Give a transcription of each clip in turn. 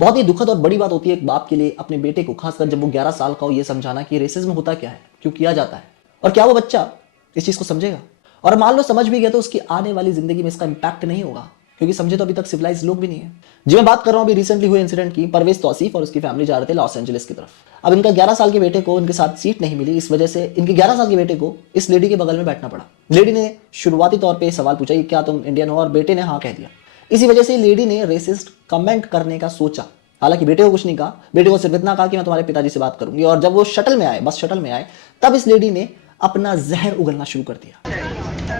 बहुत ही दुखद और बड़ी बात होती है एक बाप के लिए अपने बेटे को, खासकर जब वो 11 साल का हो, ये समझाना कि रेसिज्म होता क्या है, क्यों किया जाता है, और क्या वो बच्चा इस चीज को समझेगा। और मान लो समझ भी गया तो उसकी आने वाली जिंदगी में इसका इंपैक्ट नहीं होगा, क्योंकि समझे तो अभी तक सिविलाइज लोग भी नहीं है। जी मैं बात कर रहा हूं अभी रिसेंटली हुए इंसिडेंट की। परवेज तौसीफ और उसकी फैमिली जा रहे थे लॉस एंजलिस की तरफ। अब इनका 11 साल के बेटे को इनके साथ सीट नहीं मिली, इस वजह से इनके 11 साल के बेटे को इस लेडी के बगल में बैठना पड़ा। लेडी ने शुरुआती तौर पर सवाल पूछा कि क्या तुम इंडियन हो, और बेटे ने हाँ कह दिया। इसी वजह से लेडी ने रेसिस्ट कमेंट करने का सोचा। हालांकि बेटे को कुछ नहीं कहा, बेटे को सिर्फ इतना कहा कि मैं तुम्हारे पिताजी से बात करूंगी। और जब वो शटल में आए, बस शटल में आए, तब इस लेडी ने अपना जहर उगलना शुरू कर दिया।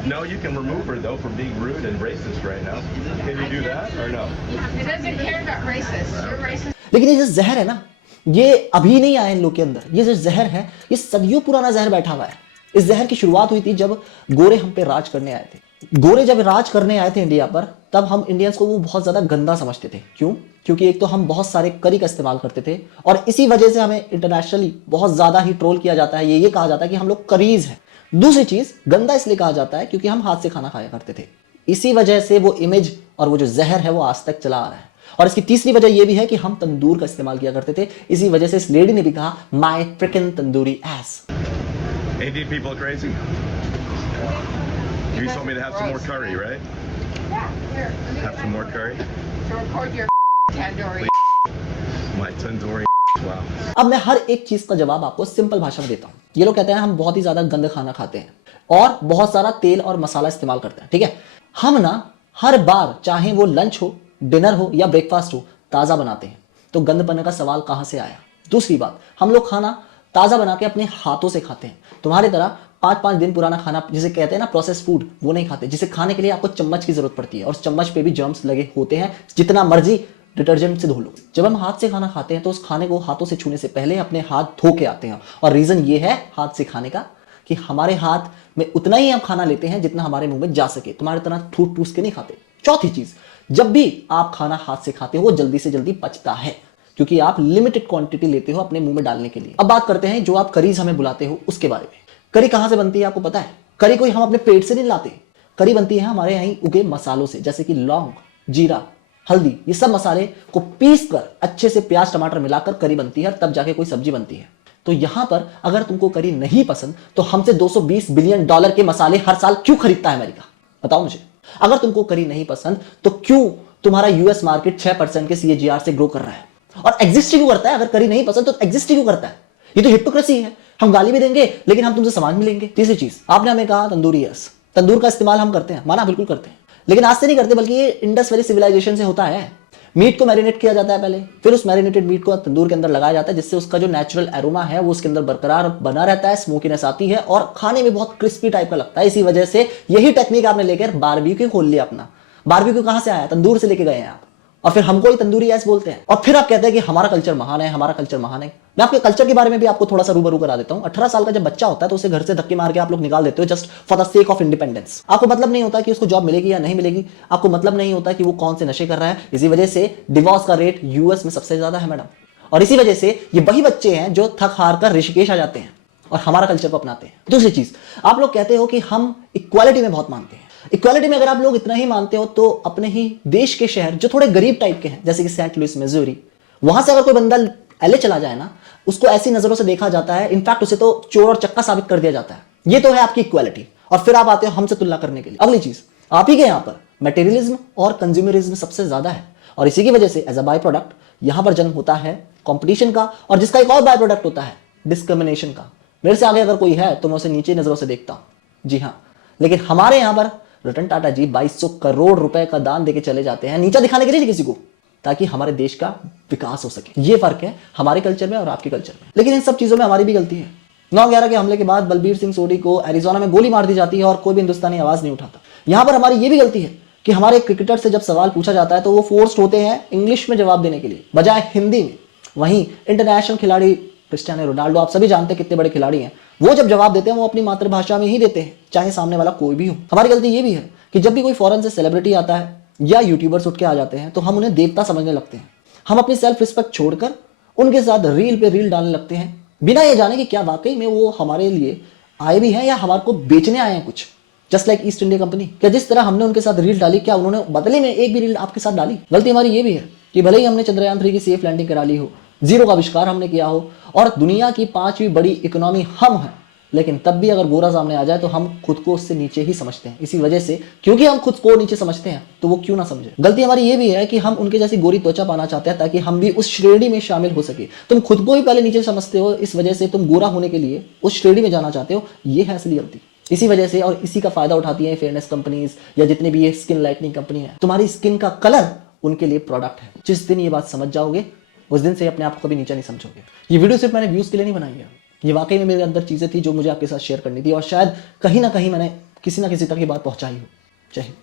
No, you can remove her though for being rude and racist right now. Can you do that or no? It doesn't care about racist. You're racist. लेकिन ये जो जहर है ना, ये अभी नहीं आया इन लोग के अंदर। ये जो जहर है, ये सदियों पुराना जहर बैठा हुआ है। इस जहर की शुरुआत हुई थी जब गोरे हम पे राज करने आए थे। गोरे जब राज करने आए थे इंडिया पर, तब हम इंडियंस को वो बहुत ज्यादा गंदा समझते थे। क्यों? क्योंकि एक तो हम बहुत सारे करी का इस्तेमाल करते थे, और इसी वजह से हमें इंटरनेशनली बहुत ज्यादा ही ट्रोल किया जाता है। ये कहा जाता है कि हम लोग करीज हैं। दूसरी चीज, गंदा इसलिए कहा जाता है क्योंकि हम हाथ से खाना खाया करते थे। इसी वजह से वो इमेज और वो जो जहर है वो आज तक चला आ रहा है। और इसकी तीसरी वजह यह भी है कि हम तंदूर का इस्तेमाल किया करते थे। इसी वजह से इस लेडी ने भी कहा my fricking tandoori S. Indian people are crazy. You told me to have some more curry, right? Yeah, here. Have some more curry. To record your tandoori. My tandoori. Wow. अब मैं हर एक चीज का जवाब आपको सिंपल भाषा में देता हूं। ये लोग कहते हैं हम बहुत ही ज्यादा गंदा खाना खाते हैं और बहुत सारा तेल और मसाला इस्तेमाल करते हैं। ठीक है, हम ना हर बार, चाहे वो लंच हो, डिनर हो या ब्रेकफास्ट हो, ताजा बनाते हैं। तो गंद पड़ने का सवाल कहां से आया? दूसरी बात, हम लोग खाना ताजा बना के अपने हाथों से खाते हैं। तुम्हारी तरह 5-5 दिन पुराना खाना, जिसे कहते हैं ना प्रोसेस फूड, वो नहीं खाते, जिसे खाने के लिए आपको चम्मच की जरूरत पड़ती है, और उस चम्मच पे भी जर्म्स लगे होते हैं। जितना मर्जी डिटर्जेंट से धो लो। जब हम हाथ से खाना खाते हैं तो उस खाने को हाथों से छूने से पहले अपने हाथ धो के आते हैं। और रीजन ये है हाथ से खाने का कि हमारे हाथ में उतना ही हम खाना लेते हैं जितना हमारे मुंह में जा सके। तुम्हारी तरह ठूस ठूस के नहीं खाते। चौथी चीज, जब भी आप खाना हाथ से खाते हो वो जल्दी से जल्दी पचता है, क्योंकि आप लिमिटेड क्वांटिटी लेते हो अपने मुंह में डालने के लिए। अब बात करते हैं जो आप करीज हमें बुलाते हो उसके बारे में। करी कहां से बनती है आपको पता है? करी कोई हम अपने पेट से नहीं लाते। करी बनती है हमारे यहीं उगे मसालों से, जैसे कि लौंग, जीरा, हल्दी। ये सब मसाले को पीस कर अच्छे से प्याज टमाटर मिलाकर करी बनती है, तब जाके कोई सब्जी बनती है। तो यहां पर अगर तुमको करी नहीं पसंद तो हमसे $220 बिलियन के मसाले हर साल क्यों खरीदता है अमेरिका? बताओ मुझे। अगर तुमको करी नहीं पसंद तो क्यों तुम्हारा यूएस मार्केट 6% के CAGR से ग्रो कर रहा है? और एग्जिस्ट क्यों करता है? अगर करी नहीं पसंद तो एग्जिस्ट क्यों करता है? ये तो हिपोक्रेसी है। हम गाली भी देंगे लेकिन हम तुमसे सामान भी लेंगे। तीसरी चीज, आपने हमें कहा तंदूरी यस, तंदूर का इस्तेमाल हम करते हैं, माना बिल्कुल करते हैं, लेकिन आज से नहीं करते, बल्कि ये इंडस वैली सिविलाइजेशन से होता है। मीट को मैरिनेट किया जाता है पहले, फिर उस मैरिनेटेड मीट को तंदूर के अंदर लगाया जाता है, जिससे उसका जो नेचुरल एरोमा है वो उसके अंदर बरकरार बना रहता है, स्मोकीनेस आती है और खाने में बहुत क्रिस्पी टाइप का लगता है। इसी वजह से यही टेक्निक आपने लेकर बारबेक्यू खोल लिया अपना। बारबेक्यू कहां से आया? तंदूर से लेके गए हैं आप, और फिर हमको ही तंदूरी ऐस बोलते हैं, और फिर आप कहते हैं कि हमारा कल्चर महान है, हमारा कल्चर महान है। मैं आपके कल्चर के बारे में भी आपको थोड़ा सा रूबरू करा देता हूं। 18 साल का जब बच्चा होता है तो उसे घर से धक्के मार के आप लोग निकाल देते हो, just for the sake of independence. आपको मतलब नहीं होता कि उसको जॉब मिलेगी या नहीं मिलेगी, आपको मतलब नहीं होता कि वो कौन से नशे कर रहा है। इसी वजह से डिवोर्स का रेट यूएस में सबसे ज्यादा है मैडम, और इसी वजह से ये वही बच्चे हैं जो थक हार कर ऋषिकेश आ जाते हैं और हमारा कल्चर को अपनाते हैं। दूसरी चीज, आप लोग कहते हो कि हम इक्वालिटी में बहुत मानते हैं। इक्वालिटी में अगर आप लोग इतना ही मानते हो तो अपने ही देश के शहर जो थोड़े गरीब टाइप के हैं, जैसे कि सेंट लुइस मिजूरी, वहां से अगर कोई बंदा LA चला जाए ना, उसको ऐसी नजरों से देखा जाता है, इनफैक्ट उसे तो चोर और चक्का साबित कर दिया जाता है। ये तो है आपकी इक्वालिटी, और फिर आप आते हो हमसे तुलना करने के लिए। अगली चीज, आप ही के यहां पर मटेरियलिज्म और कंज्यूमरिज्म सबसे ज्यादा है, और इसी की वजह से एज अ बाय प्रोडक्ट यहां पर जन्म होता है कंपटीशन का, और जिसका एक और बाय प्रोडक्ट होता है डिस्क्रिमिनेशन का। मेरे से आगे अगर कोई है तो मैं उसे नीचे नजरों से देखता हूं, जी हाँ। लेकिन हमारे यहां पर रतन टाटा जी 2200 करोड़ रुपए का दान देके चले जाते हैं, नीचा दिखाने के लिए किसी को, ताकि हमारे देश का विकास हो सके। ये फर्क है हमारे कल्चर में और आपके कल्चर में। लेकिन इन सब चीजों में हमारी भी गलती है। 9/11 के हमले के बाद बलबीर सिंह सोडी को एरिजोना में गोली मार दी जाती है और कोई भी हिंदुस्तानी आवाज नहीं उठाता। यहां पर हमारी ये भी गलती है कि हमारे क्रिकेटर से जब सवाल पूछा जाता है तो वो फोर्स्ड होते हैं इंग्लिश में जवाब देने के लिए बजाय हिंदी में। वहीं इंटरनेशनल खिलाड़ी क्रिस्टियानो रोनाल्डो, आप सभी जानते हैं कितने बड़े खिलाड़ी हैं, वो जब जवाब देते हैं वो अपनी मातृभाषा में ही देते हैं, चाहे सामने वाला कोई भी हो। हमारी गलती ये भी है कि जब भी कोई फॉरेन से सेलिब्रिटी आता है या यूट्यूबर्स उठ के आ जाते हैं तो हम उन्हें देवता समझने लगते हैं। हम अपनी सेल्फ रिस्पेक्ट छोड़कर उनके साथ रील पे रील डालने लगते हैं, बिना ये जाने कि क्या वाकई में वो हमारे लिए आए भी हैं या हमारे को बेचने आए हैं कुछ। Just like east India company, क्या जिस तरह हमने उनके साथ रील डाली, क्या उन्होंने बदले में एक भी रील आपके साथ डाली? गलती हमारी ये भी है कि भले ही हमने चंद्रयान 3 की सेफ लैंडिंग करा ली हो, जीरो का आविष्कार हमने किया हो और दुनिया की 5वीं बड़ी इकोनॉमी हम हैं, लेकिन तब भी अगर गोरा सामने आ जाए तो हम खुद को उससे नीचे ही समझते हैं। इसी वजह से, क्योंकि हम खुद को नीचे समझते हैं, तो वो क्यों ना समझे। गलती हमारी ये भी है कि हम उनके जैसी गोरी त्वचा पाना चाहते हैं ताकि हम भी उस श्रेणी में शामिल हो सके। तुम खुद को ही पहले नीचे समझते हो, इस वजह से तुम गोरा होने के लिए उस श्रेणी में जाना चाहते हो। ये है असली गलती। इसी वजह से और इसी का फायदा उठाती है फेयरनेस कंपनीज या जितने भी ये स्किन लाइटनिंग कंपनी है। तुम्हारी स्किन का कलर उनके लिए प्रोडक्ट है। जिस दिन ये बात समझ जाओगे, उस दिन से अपने आप को कभी नीचा नहीं समझोगे। ये वीडियो सिर्फ मैंने व्यूज के लिए नहीं बनाई है, ये वाकई में मेरे अंदर चीजें थी जो मुझे आपके साथ शेयर करनी थी और शायद कहीं ना कहीं मैंने किसी ना किसी तक ये बात पहुंचाई हो। जय हिंद।